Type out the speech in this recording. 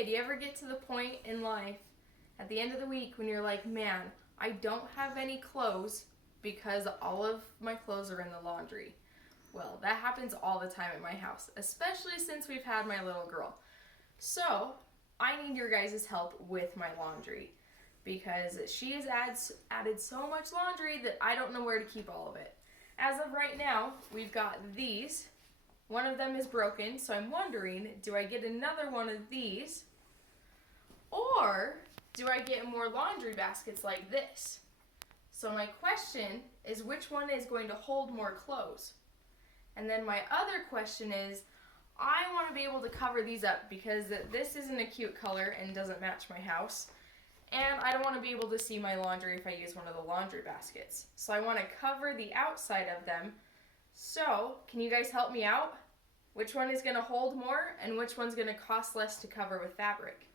Okay, do you ever get to the point in life at the end of the week when you're like, man, I don't have any clothes because all of my clothes are in the laundry? Well, that happens all the time at my house, especially since we've had my little girl. So, I need your guys' help with my laundry because she has added so much laundry that I don't know where to keep all of it. As of right now, we've got these. One of them is broken, so I'm wondering, do I get another one of these? Or do I get more laundry baskets like this? So my question is, which one is going to hold more clothes? And then my other question is, I want to be able to cover these up because this isn't a cute color and doesn't match my house. And I don't want to be able to see my laundry if I use one of the laundry baskets. So I want to cover the outside of them. So, can you guys help me out? Which one is going to hold more and which one's going to cost less to cover with fabric?